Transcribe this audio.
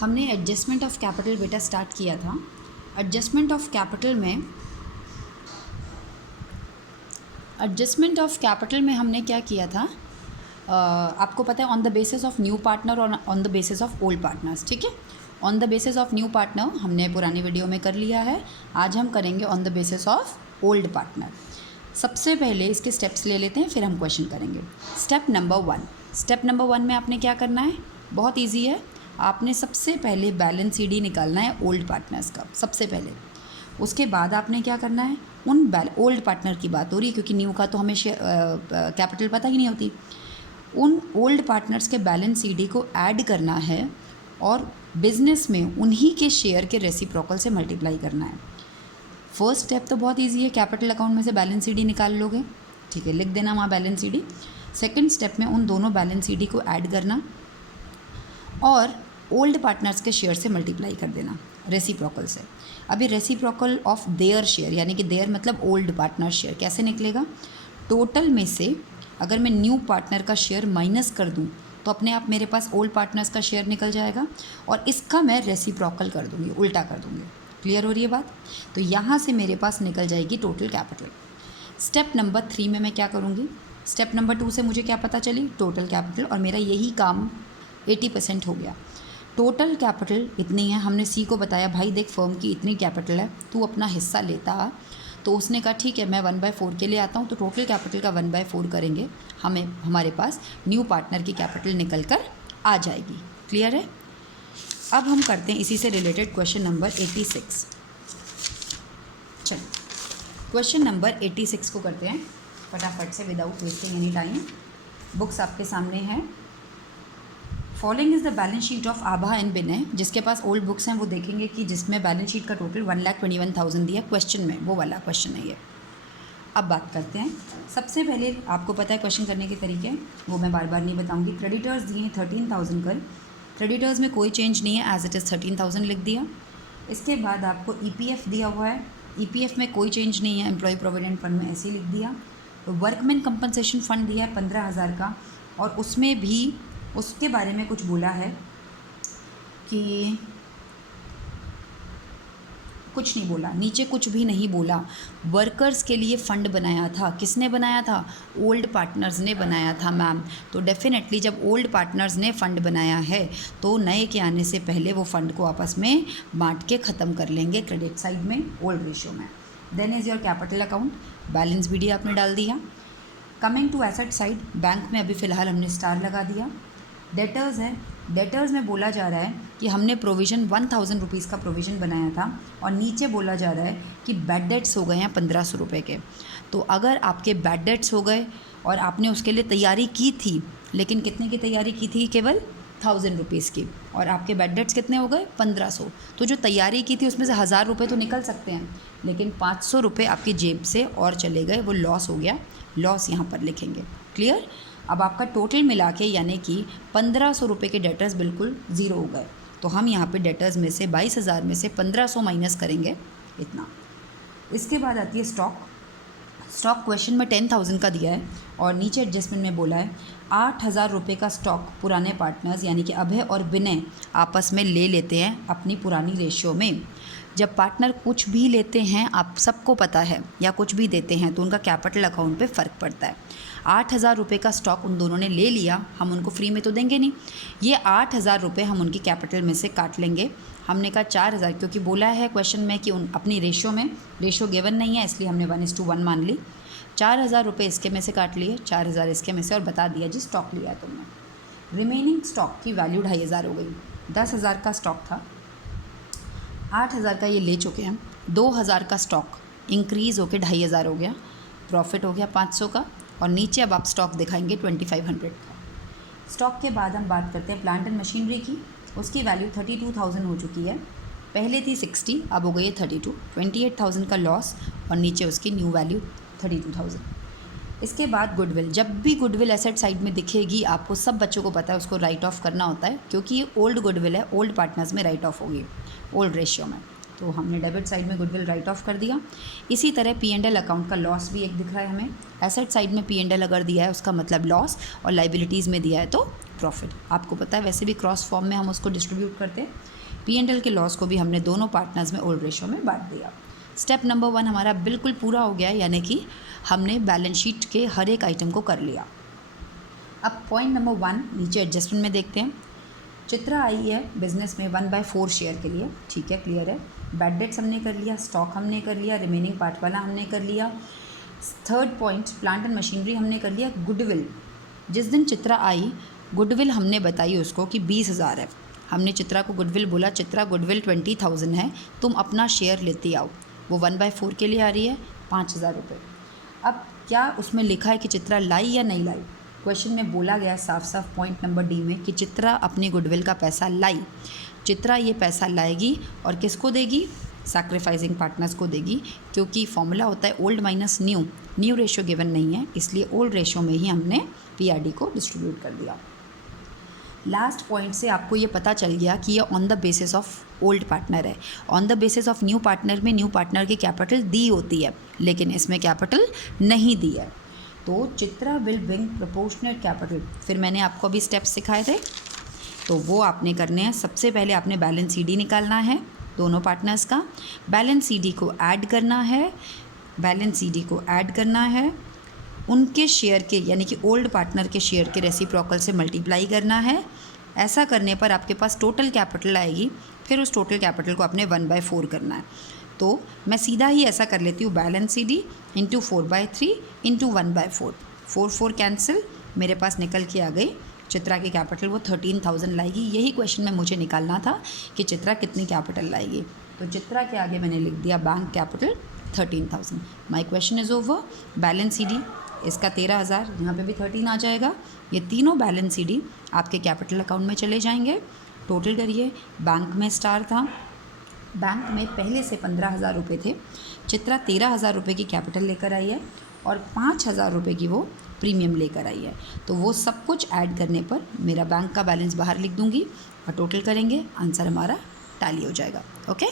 हमने adjustment of capital बेटा start किया था। एडजस्टमेंट ऑफ कैपिटल में हमने क्या किया था, आपको पता है, on the basis of new partner और on the basis of old partners. ठीक है, on the basis of new partner हमने पुरानी वीडियो में कर लिया है, आज हम करेंगे on the basis of old partner. सबसे पहले इसके स्टेप्स ले लेते हैं, फिर हम क्वेश्चन करेंगे। स्टेप नंबर वन में आपने क्या करना है, बहुत ईजी है। आपने सबसे पहले बैलेंस सीडी निकालना है ओल्ड पार्टनर्स का सबसे पहले। उसके बाद आपने क्या करना है, उन ओल्ड पार्टनर की बात हो रही है क्योंकि न्यू का तो हमें कैपिटल पता ही नहीं होती। उन ओल्ड पार्टनर्स के बैलेंस सीडी को ऐड करना है और बिजनेस में उन्हीं के शेयर के रेसिप्रोकल से मल्टीप्लाई करना है। फर्स्ट स्टेप तो बहुत इजी है, कैपिटल अकाउंट में से बैलेंस सीडी निकाल लोगे, ठीक है, लिख देना वहाँ बैलेंस सीडी। सेकंड स्टेप में उन दोनों बैलेंस सीडी को ऐड करना और ओल्ड पार्टनर्स के शेयर से मल्टीप्लाई कर देना रेसिप्रोकल से। अभी रेसिप्रोकल ऑफ देयर शेयर, यानी कि देयर मतलब ओल्ड पार्टनर शेयर, कैसे निकलेगा, टोटल में से अगर मैं न्यू पार्टनर का शेयर माइनस कर दूं तो अपने आप मेरे पास ओल्ड पार्टनर्स का शेयर निकल जाएगा और इसका मैं रेसिप्रोकल कर दूंगी, उल्टा कर दूंगी। क्लियर हो रही है बात? तो यहाँ से मेरे पास निकल जाएगी टोटल कैपिटल। स्टेप नंबर 3 में मैं क्या करूँगी, स्टेप नंबर 2 से मुझे क्या पता चली, टोटल कैपिटल, और मेरा यही काम 80% हो गया। टोटल कैपिटल इतनी है, हमने सी को बताया भाई देख फर्म की इतनी कैपिटल है, तू अपना हिस्सा लेता, तो उसने कहा ठीक है मैं 1/4 के लिए आता हूँ, तो टोटल कैपिटल का 1/4 करेंगे, हमारे पास न्यू पार्टनर की कैपिटल निकल कर आ जाएगी। क्लियर है? अब हम करते हैं इसी से रिलेटेड क्वेश्चन नंबर 86। चलो क्वेश्चन नंबर 86 को करते हैं फटाफट से without wasting any time. Books आपके सामने हैं। Following is the balance sheet of Abha and Vinay. जिसके पास ओल्ड बुक्स हैं वो देखेंगे कि जिसमें बैलेंस शीट का टोटल 1,21,000 दिया क्वेश्चन में, वो वाला क्वेश्चन है ये। अब बात करते हैं, सबसे पहले आपको पता है क्वेश्चन करने के तरीके, वो मैं बार बार नहीं बताऊंगी। क्रेडिटर्स दिए 13,000 कर, क्रेडिटर्स में कोई चेंज नहीं है, एज इट इज़ 13,000 लिख दिया। इसके बाद आपको ईपीएफ दिया हुआ है, ईपीएफ में कोई चेंज नहीं है, एम्प्लॉय प्रोविडेंट फंड में ऐसे ही लिख दिया। वर्कमैन कंपनसेशन फ़ंड दिया है 15,000 का, और उसमें भी उसके बारे में कुछ बोला है कि कुछ नहीं बोला, नीचे कुछ भी नहीं बोला। वर्कर्स के लिए फ़ंड बनाया था, किसने बनाया था, ओल्ड पार्टनर्स ने बनाया था मैम। तो डेफिनेटली जब ओल्ड पार्टनर्स ने फ़ंड बनाया है तो नए के आने से पहले वो फ़ंड को आपस में बांट के ख़त्म कर लेंगे क्रेडिट साइड में, ओल्ड रेशियो में। Then is your capital account, balance भी आपने डाल दिया। Coming to asset side, bank में अभी फ़िलहाल हमने स्टार लगा दिया। डेटर्स है, डेटर्स में बोला जा रहा है कि हमने प्रोविज़न 1,000 रुपीज़ का प्रोविज़न बनाया था, और नीचे बोला जा रहा है कि बैड डेट्स हो गए हैं 1,500 रुपये के। तो अगर आपके बैड डेट्स हो गए और आपने उसके लिए तैयारी की थी, लेकिन कितने की तैयारी की थी, केवल 1,000 रुपीज़ की, और आपके बैड डेट्स कितने हो गए 1,500, तो जो तैयारी की थी उसमें से 1,000 रुपये तो निकल सकते हैं, लेकिन 500 रुपये आपकी जेब से और चले गए, वो लॉस हो गया, लॉस यहाँ पर लिखेंगे। क्लियर? अब आपका टोटल मिला के यानी कि 1,500 रुपये के डेटर्स बिल्कुल ज़ीरो हो गए, तो हम यहाँ पे डेटर्स में से 22,000 में से 1,500 माइनस करेंगे इतना। इसके बाद आती है स्टॉक। स्टॉक क्वेश्चन में 10,000 का दिया है और नीचे एडजस्टमेंट में बोला है 8,000 रुपये का स्टॉक पुराने पार्टनर्स यानी कि अभय और विनय आपस में ले लेते हैं अपनी पुरानी रेशियो में। जब पार्टनर कुछ भी लेते हैं, आप सबको पता है, या कुछ भी देते हैं तो उनका कैपिटल अकाउंट पे फ़र्क पड़ता है। 8,000 रुपये का स्टॉक उन दोनों ने ले लिया, हम उनको फ्री में तो देंगे नहीं, ये 8,000 रुपये हम उनकी कैपिटल में से काट लेंगे। हमने कहा 4,000, क्योंकि बोला है क्वेश्चन में कि उन अपनी रेशियो में, रेशियो गिवन नहीं है इसलिए हमने 1:1 मान ली। 4,000 रुपये इसके में से काट लिए, 4,000 इसके में से, और बता दिया जी स्टॉक लिया है तुमने। रिमेनिंग स्टॉक की वैल्यू 2,500 हो गई। 10,000 का स्टॉक था, 8,000 का ये ले चुके हैं, 2,000 का स्टॉक इंक्रीज़ होकर 2,500 हो गया, प्रॉफिट हो गया 500 का, और नीचे अब आप स्टॉक दिखाएंगे 2,500 का। स्टॉक के बाद हम बात करते हैं प्लांट एंड मशीनरी की। उसकी वैल्यू 32,000 हो चुकी है, पहले थी 60, अब हो गई है 32, 28,000 का लॉस, और नीचे उसकी न्यू वैल्यू 32,000। इसके बाद गुडविल, जब भी गुडविल एसेट साइड में दिखेगी आपको, सब बच्चों को पता है उसको राइट ऑफ करना होता है, क्योंकि ये ओल्ड गुडविल है, ओल्ड पार्टनर्स में राइट ऑफ होगी, ओल्ड रेशियो में, तो हमने डेबिट साइड में गुडविल राइट ऑफ कर दिया। इसी तरह P&L अकाउंट का लॉस भी एक दिख रहा है हमें। एसेट साइड में P&L अगर दिया है उसका मतलब लॉस, और लाइबिलिटीज़ में दिया है तो प्रॉफिट, आपको पता है वैसे भी क्रॉस फॉर्म में हम उसको डिस्ट्रीब्यूट करते हैं। P&L के लॉस को भी हमने दोनों पार्टनर्स में ओल्ड रेशो में बांट दिया। स्टेप नंबर 1 हमारा बिल्कुल पूरा हो गया, यानी कि हमने बैलेंस शीट के हर एक आइटम को कर लिया। अब पॉइंट नंबर 1 नीचे एडजस्टमेंट में देखते हैं। चित्रा आई है बिजनेस में 1/4 शेयर के लिए, ठीक है, क्लियर है। बैड डेट्स हमने कर लिया, स्टॉक हमने कर लिया, रिमेनिंग पार्ट वाला हमने कर लिया। Third point plant and machinery हमने कर लिया। गुडविल, जिस दिन चित्रा आई गुडविल हमने बताई उसको कि 20,000 है। हमने चित्रा को गुडविल बोला, चित्रा गुडविल 20,000 है, तुम अपना शेयर लेती आओ। वो 1/4 के लिए आ रही है 5,000 रुपये। अब क्या उसमें लिखा है कि चित्रा लाई या नहीं लाई? क्वेश्चन में बोला गया साफ साफ पॉइंट नंबर डी में कि चित्रा अपनी गुडविल का पैसा लाई। चित्रा ये पैसा लाएगी और किसको देगी? सैक्रिफाइसिंग पार्टनर्स को देगी, क्योंकि फॉर्मूला होता है old minus new. New ratio given नहीं है, इसलिए ओल्ड रेशो में ही हमने PRD को डिस्ट्रीब्यूट कर दिया। लास्ट पॉइंट से आपको ये पता चल गया कि ये on the basis of old partner है। On the basis of new partner में न्यू पार्टनर की कैपिटल दी होती है, लेकिन इसमें कैपिटल नहीं दी है। तो Chitra will bring proportional capital. फिर मैंने आपको अभी स्टेप्स सिखाए थे, तो वो आपने करने हैं। सबसे पहले आपने बैलेंस CD निकालना है दोनों पार्टनर्स का। बैलेंस CD को ऐड करना है, बैलेंस CD को ऐड करना है उनके शेयर के, यानी कि ओल्ड पार्टनर के शेयर के रेसिप्रोकल से मल्टीप्लाई करना है। ऐसा करने पर आपके पास टोटल कैपिटल आएगी, फिर उस टोटल कैपिटल को आपने 1/4 करना है। तो मैं सीधा ही ऐसा कर लेती हूँ, balance CD into 4/3 into 1/4, 4 cancel, मेरे पास निकल के आ गई चित्रा की कैपिटल वो 13,000 लाएगी। यही क्वेश्चन में मुझे निकालना था कि चित्रा कितनी कैपिटल लाएगी। तो चित्रा के आगे मैंने लिख दिया bank capital 13,000। My question is over. Balance CD इसका 13,000, यहाँ पे भी 13 आ जाएगा। ये तीनों बैलेंस CD आपके कैपिटल अकाउंट में चले जाएंगे। टोटल करिए, बैंक में स्टार था, बैंक में पहले से 15,000 रुपये थे। चित्रा 13,000 रुपये की कैपिटल लेकर आई है और 5,000 रुपये की वो प्रीमियम लेकर आई है। तो वो सब कुछ ऐड करने पर मेरा बैंक का बैलेंस बाहर लिख दूंगी और टोटल करेंगे, आंसर हमारा टैली हो जाएगा। ओके।